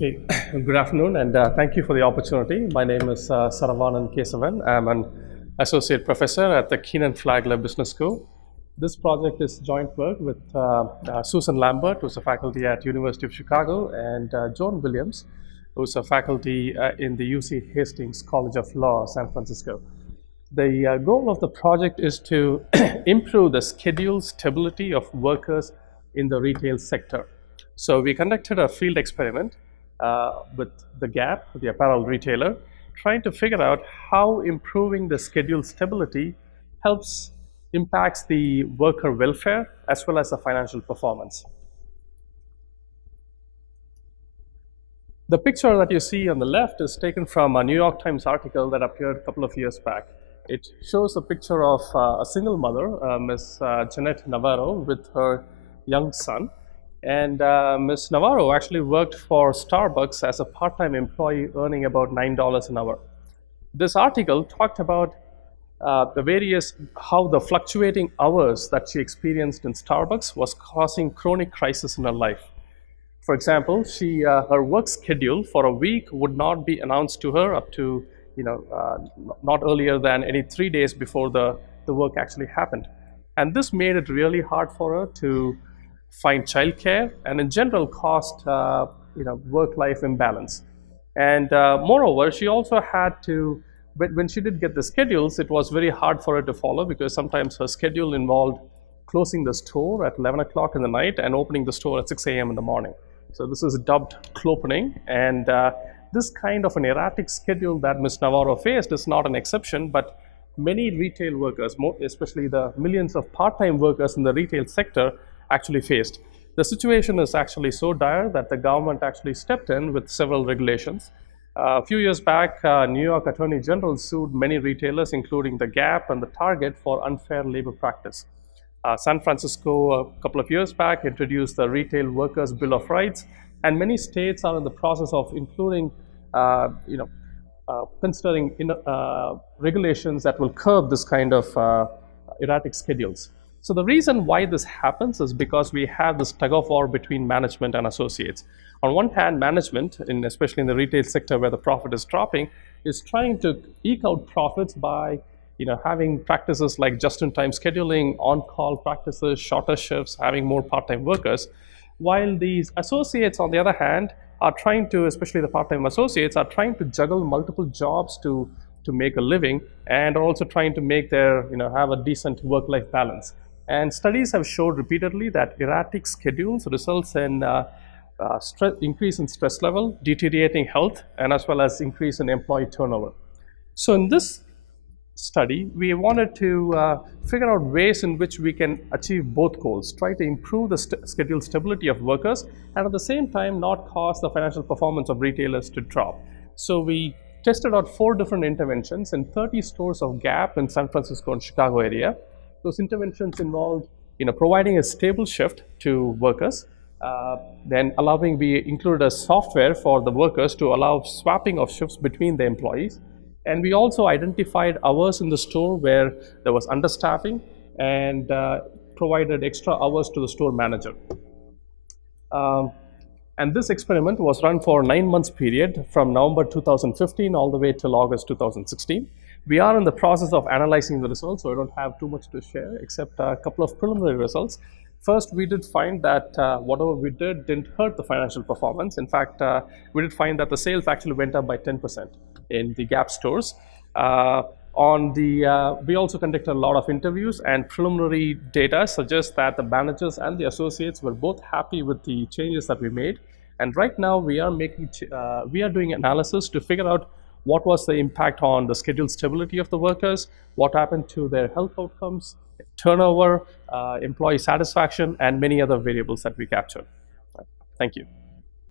Okay, good afternoon, and thank you for the opportunity. My name is Saravanan Kesavan. I'm an associate professor at the Kenan Flagler Business School. This project is joint work with Susan Lambert, who's a faculty at University of Chicago, and Joan Williams, who's a faculty in the UC Hastings College of Law, San Francisco. The goal of the project is to improve the schedule stability of workers in the retail sector. So we conducted a field experiment with the Gap, the apparel retailer, trying to figure out how improving the schedule stability impacts the worker welfare as well as the financial performance. The picture that you see on the left is taken from a New York Times article that appeared a couple of years back. It shows a picture of a single mother, Ms. Janet Navarro, with her young son. And Ms. Navarro actually worked for Starbucks as a part-time employee, earning about $9 an hour. This article talked about how the fluctuating hours that she experienced in Starbucks was causing chronic crisis in her life. For example, her work schedule for a week would not be announced to her up to not earlier than any 3 days before the work actually happened. And this made it really hard for her to find childcare and in general caused work-life imbalance. And moreover, she also had to, when she did get the schedules, it was very hard for her to follow because sometimes her schedule involved closing the store at 11 o'clock in the night and opening the store at 6 a.m. in the morning. So this is dubbed clopening, and this kind of an erratic schedule that Ms. Navarro faced is not an exception, but many retail workers, especially the millions of part-time workers in the retail sector, actually faced. The situation is actually so dire that the government actually stepped in with several regulations. A few years back, New York Attorney General sued many retailers, including the Gap and the Target, for unfair labor practice. San Francisco, a couple of years back, introduced the Retail Workers' Bill of Rights, and many states are in the process of including, considering regulations that will curb this kind of erratic schedules. So the reason why this happens is because we have this tug-of-war between management and associates. On one hand, management, especially in the retail sector where the profit is dropping, is trying to eke out profits by having practices like just-in-time scheduling, on-call practices, shorter shifts, having more part-time workers, while these associates, on the other hand, are trying to, especially the part-time associates, are trying to juggle multiple jobs to make a living and are also trying to make have a decent work-life balance. And studies have showed repeatedly that erratic schedules results in increase in stress level, deteriorating health, and as well as increase in employee turnover. So in this study, we wanted to figure out ways in which we can achieve both goals, try to improve the schedule stability of workers, and at the same time not cause the financial performance of retailers to drop. So we tested out 4 different interventions in 30 stores of Gap in San Francisco and Chicago area. Those interventions involved providing a stable shift to workers, then we included a software for the workers to allow swapping of shifts between the employees. And we also identified hours in the store where there was understaffing and provided extra hours to the store manager. And this experiment was run for a 9-month period from November 2015 all the way till August 2016. We are in the process of analyzing the results, so I don't have too much to share except a couple of preliminary results. First, we did find that whatever we did didn't hurt the financial performance. In fact, we did find that the sales actually went up by 10% in the Gap stores. We also conducted a lot of interviews, and preliminary data suggests that the managers and the associates were both happy with the changes that we made. And right now we are doing analysis to figure out what was the impact on the schedule stability of the workers, what happened to their health outcomes, turnover, employee satisfaction, and many other variables that we captured. Thank you.